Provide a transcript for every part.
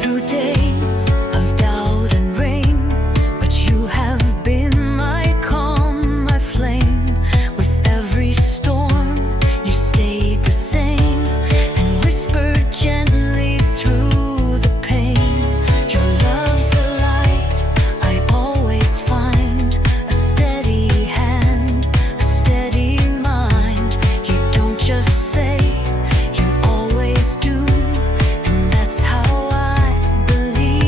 through days of doubt and rain, but you have been my calm, my flame. With every storm, you stayed the same and whispered gently through the pain. Your love's a light I always find, a steady hand, a steady mind. You don't just say, you always do, and that's how I believe.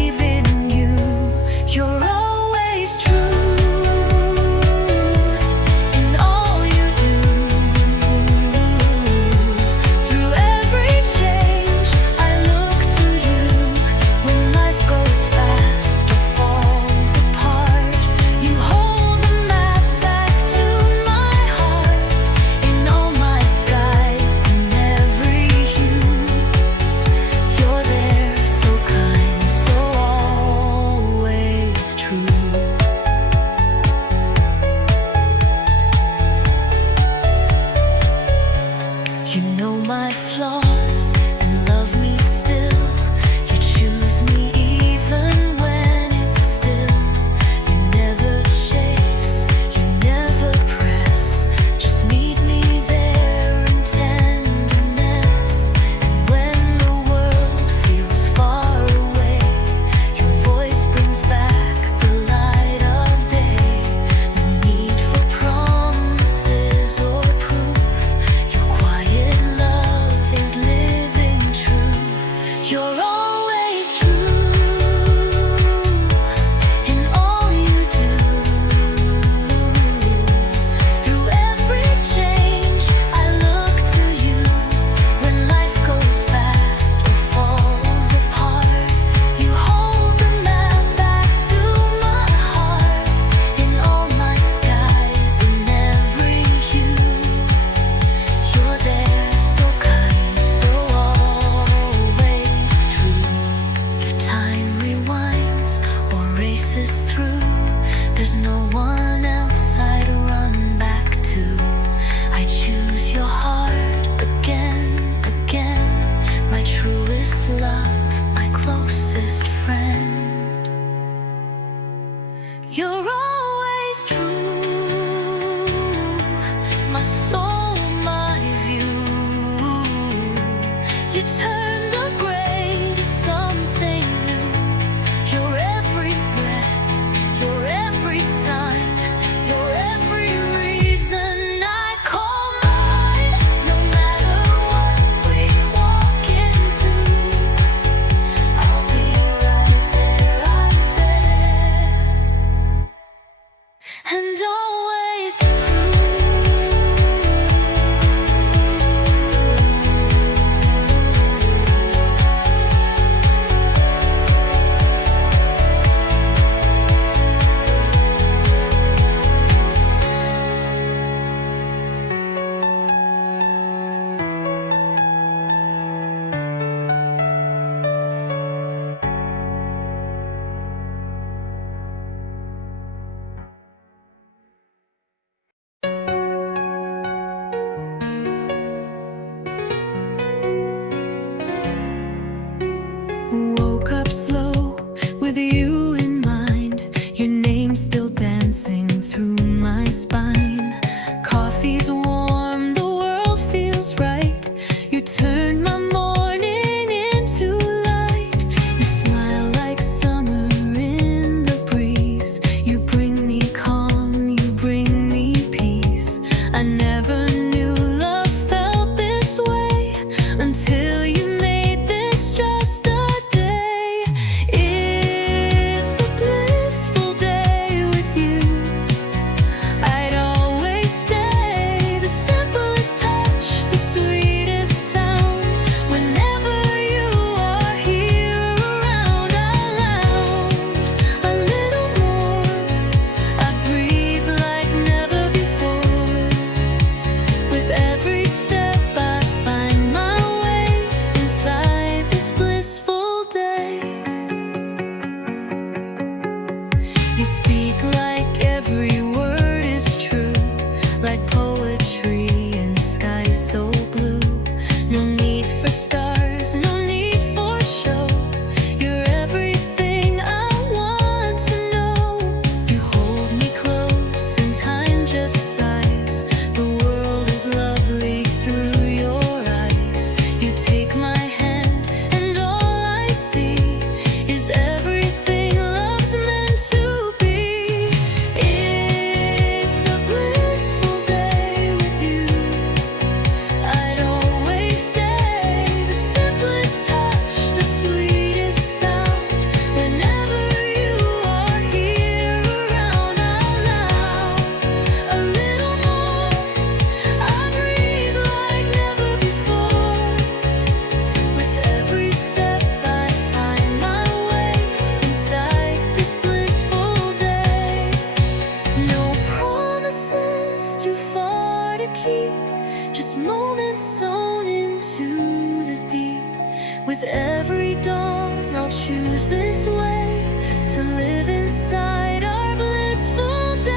choose this way to live inside our blissful day.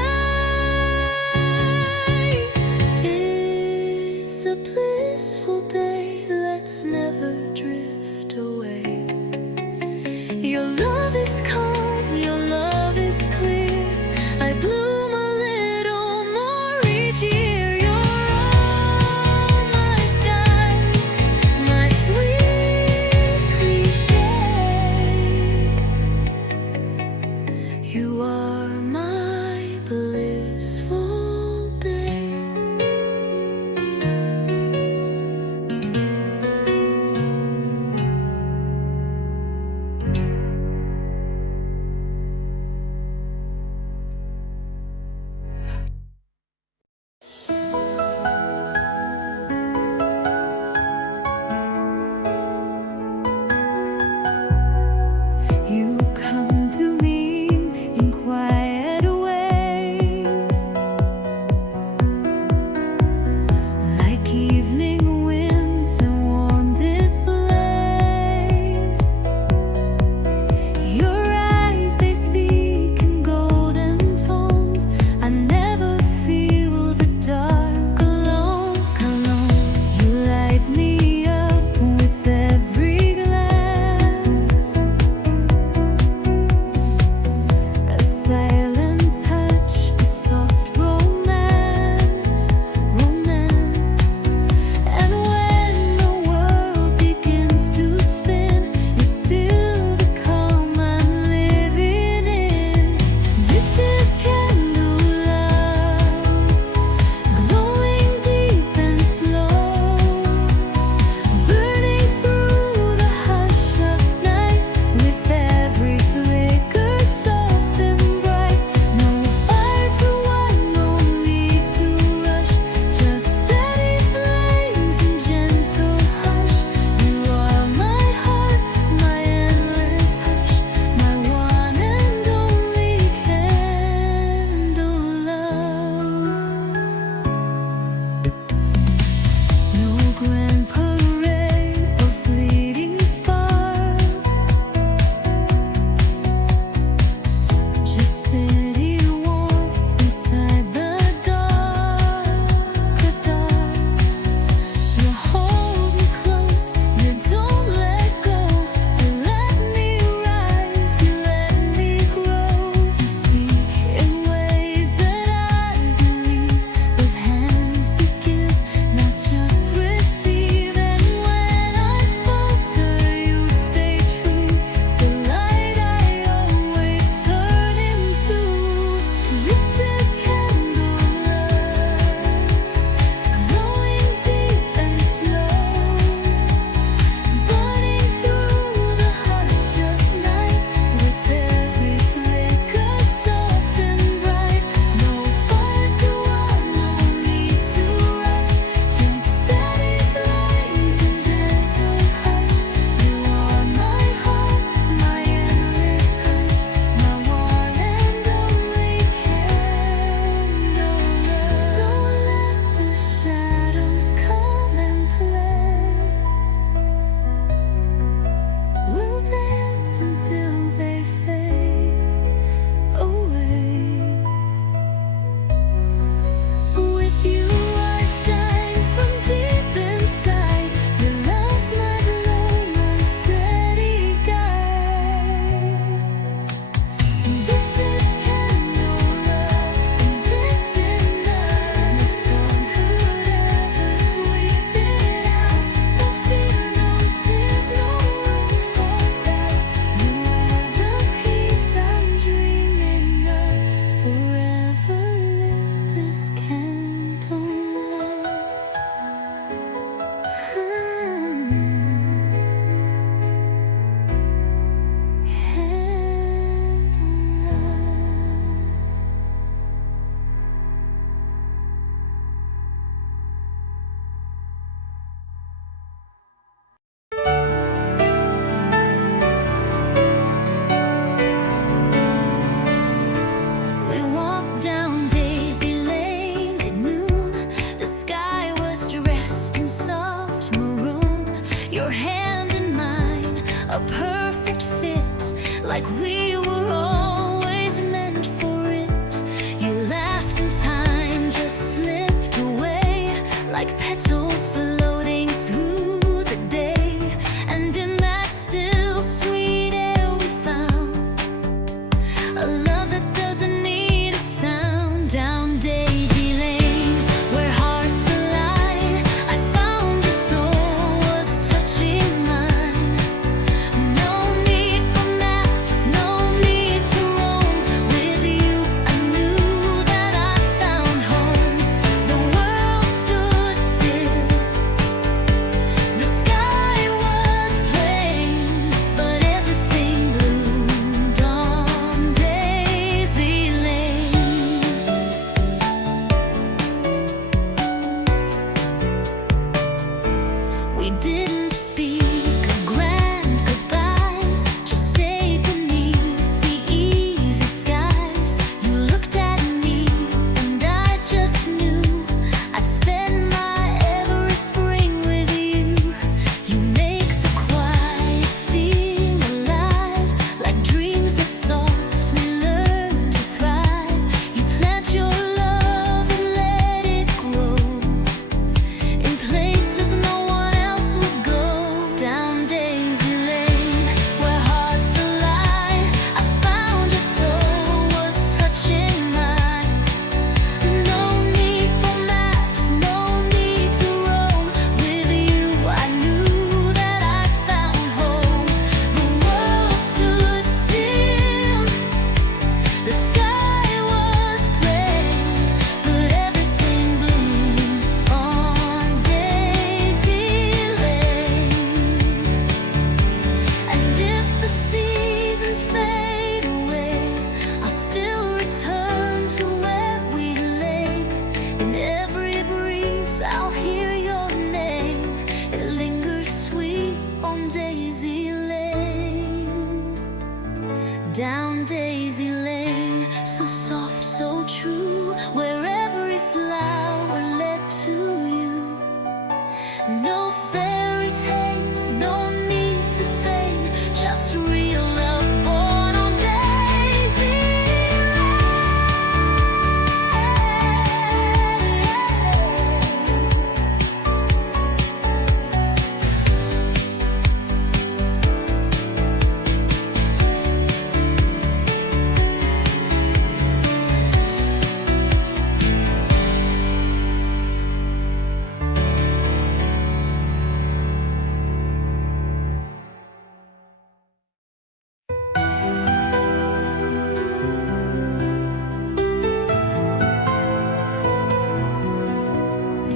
It's a blissful day, let's never drift away. Your love is calm, your love is clear. I bloom a little more each year. You're all my skies, my sweet cliche.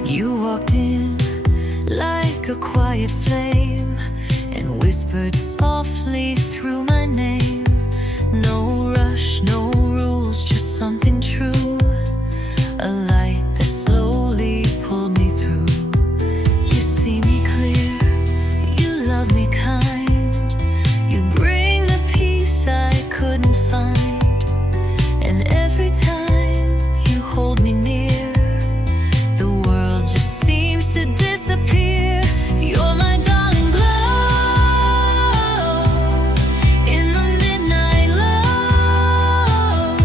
You walked in like a quiet flame and whispered softly through my name. No rush, no rules, just something true. A light that slowly pulled me through. You see me clear, you love me kind. You bring the peace I couldn't find. And every time you hold me near, the world just seems to disappear. You're my darling glow in the midnight low.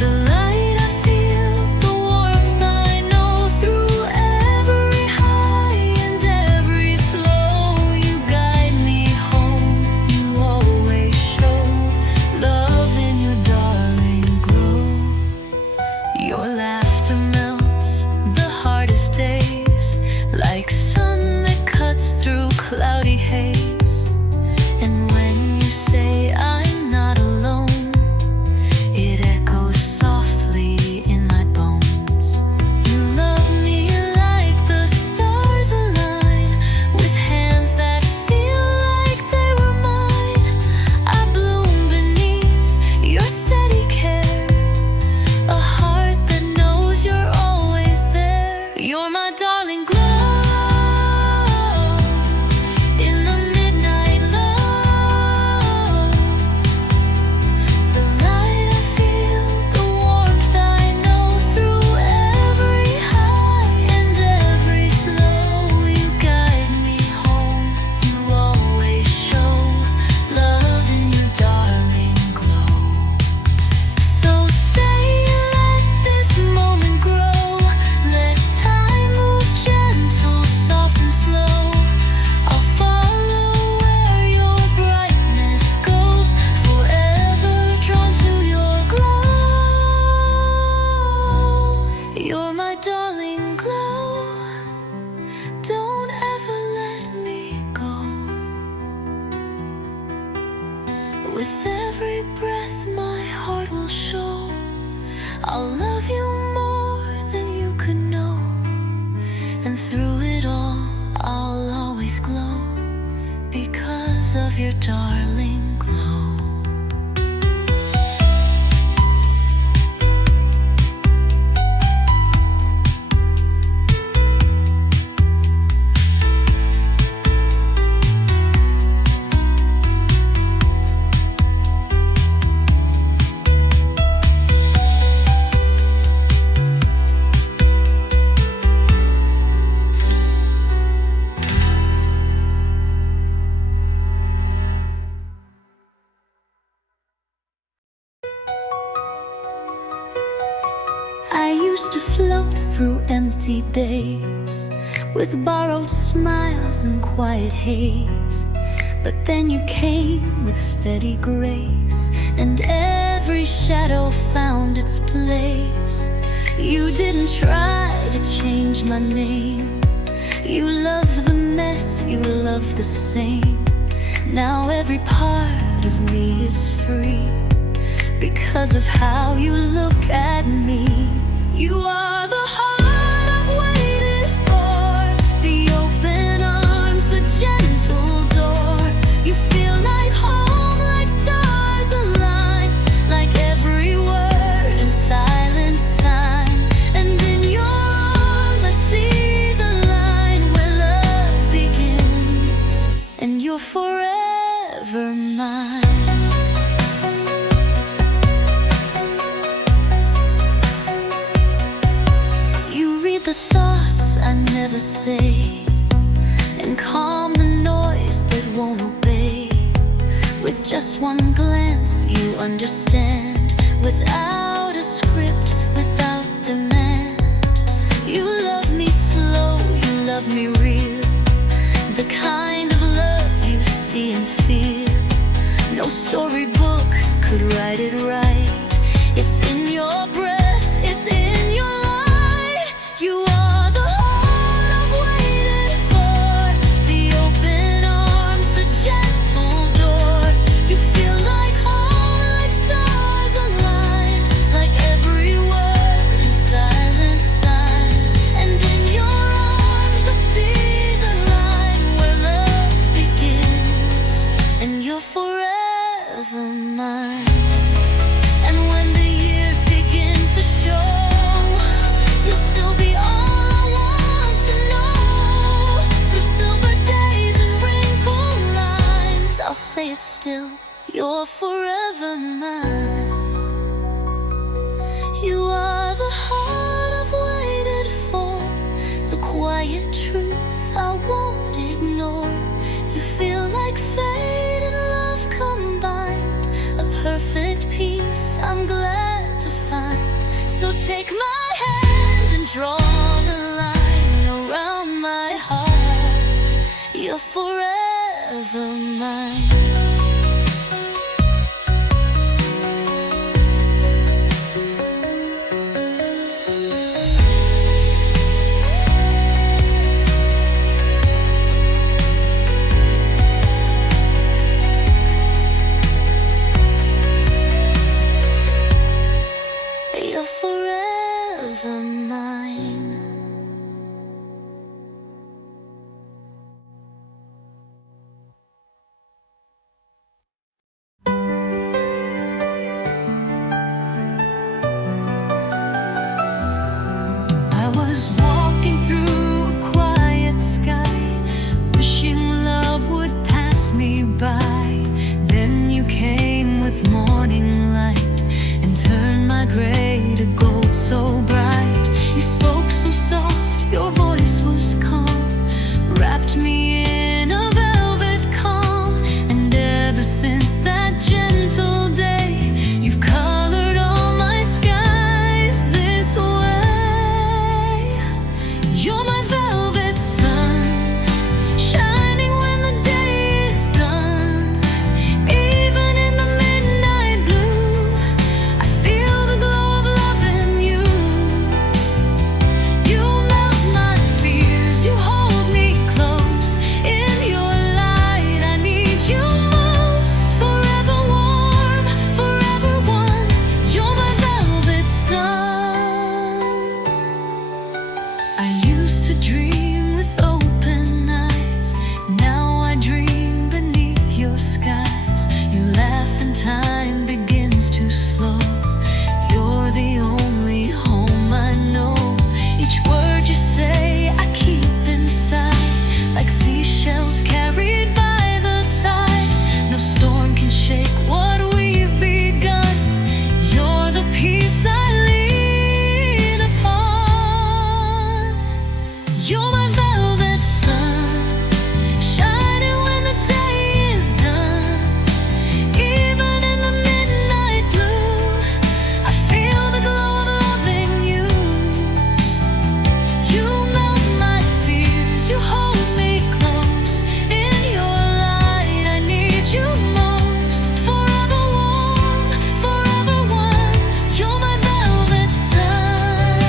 The light I feel, the warmth I know through every high and every slow. You guide me home, you always show love in your darling glow. Your laughter melts the hardest days, like sun that cuts through cloudy haze. And when you say I'm not alone, it echoes softly in my bones. You love me like the stars align, with hands that feel like they were mine. I bloom beneath your steady care, a heart that knows you're always there. You're my darling glow in the midnight low. The light I feel, the warmth I know through every high and every slow. You guide me home, you always show love in your darling glow. So say let this moment grow, let time move gentle, soft and slow. I'll follow where your brightness goes, forever drawn to your glow. You're my darling glow, don't ever let me go. With every breath my heart will show I'll love you more than you could know. And through it all I'll always glow because of your darling glow. I used to float through empty days with borrowed smiles and quiet haze. But then you came with steady grace, and every shadow found its place. You didn't try to change my name. You love the mess, you love the same. Now every part of me is free because of how you look at me. You are the heart I've waited for, the open arms, the gentle door. You feel like home, like stars align, like every word and silent sign. And in your arms I see the line where love begins, and you're forever mine. The thoughts I never say, and calm the noise that won't obey. With just one glance you understand, without a script, without demand. You love me slow, you love me real, the kind of love you see and feel. No storybook could write it right. It's in your breath, it's in your light. You are the heart I've waited for, the open arms, the gentle door. You feel like home, like stars align, like every word and silent sign. Take my hand and draw the line around my heart. You're forever mine. You're forever mine. I was walking through a quiet sky, wishing love would pass me by. Then you came with morning light and turned my gray to gold so bright. You spoke so soft, your voice was calm, wrapped me in a velvet calm. And ever since that gentle day, you've colored all my skies this way. You're my velvet sun, shining when the day is done. Even in the midnight blue, I feel the glow of love in you. You melt my fears, you hold me close. In your light I need you most. Forever warm, forever one. You're my velvet sun. I used to dream with open eyes, now I dream beneath your skies. You laugh and time begins to slow. You're the only home I know. Each word you say I keep inside, like seashells carried by the tide. No storm can shake what we've begun. You're the peace I lean upon. You're my velvet sun, shining when the day is done. Even in the midnight blue, I feel the glow of loving you. You melt my fears, you hold me close. In your light I need you most. Forever warm, forever one. You're my velvet sun.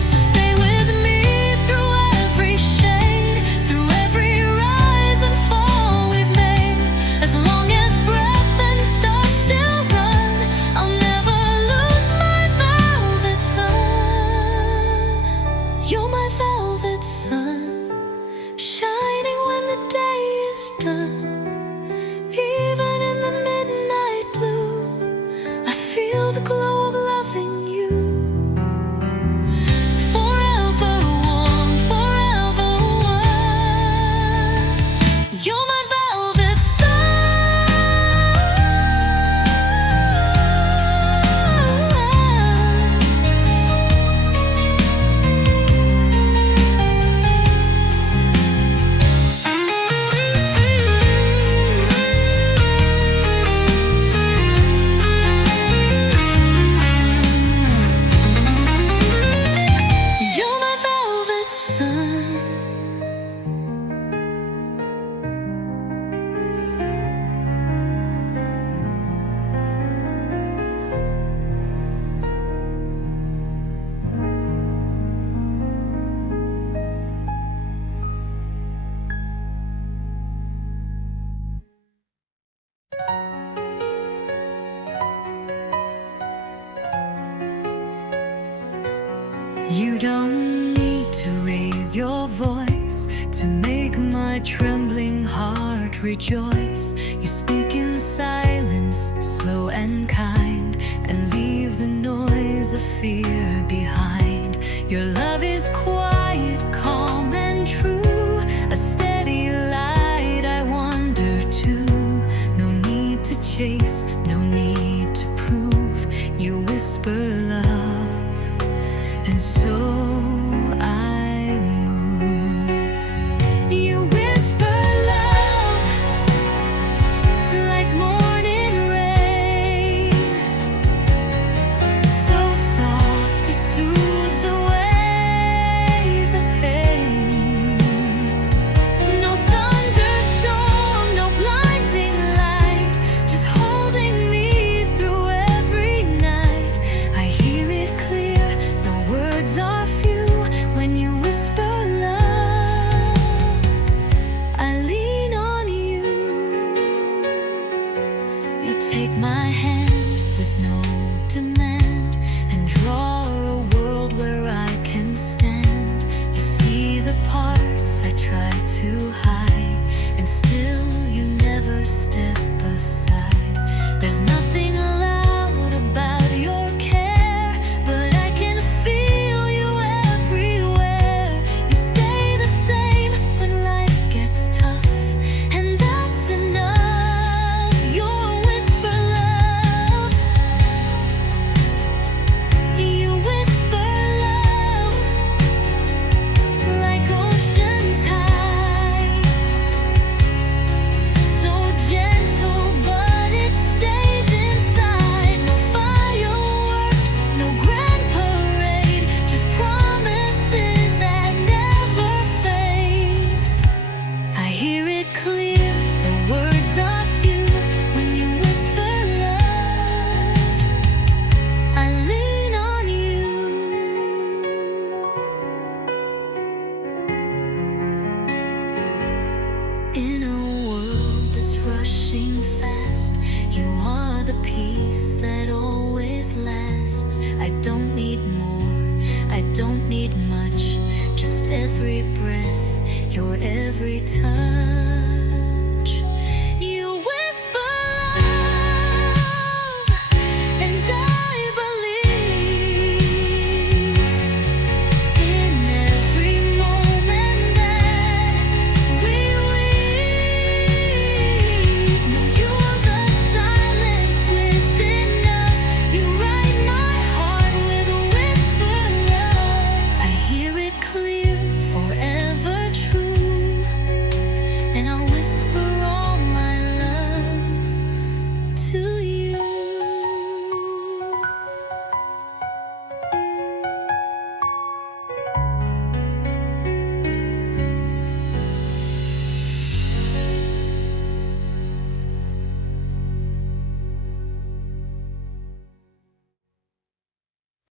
So stay with me through every shade, through every rise and fall we've made. As long as breath and stars still run, I'll never lose my velvet sun. You're my velvet sun, shining when the day is done. Even in the midnight blue, I feel the glow of loving you. Forever warm, forever one. You're my velvet sun. You're my velvet sun. You don't need to raise your voice to make my trembling heart rejoice. You speak in silence, slow and kind, and leave the noise of fear behind. Your love is quiet, calm and true, a steady light I wander to. No need to chase, no need to prove. You whisper love, and so I move. You whisper love like morning rain, so soft. every breath, your every touch.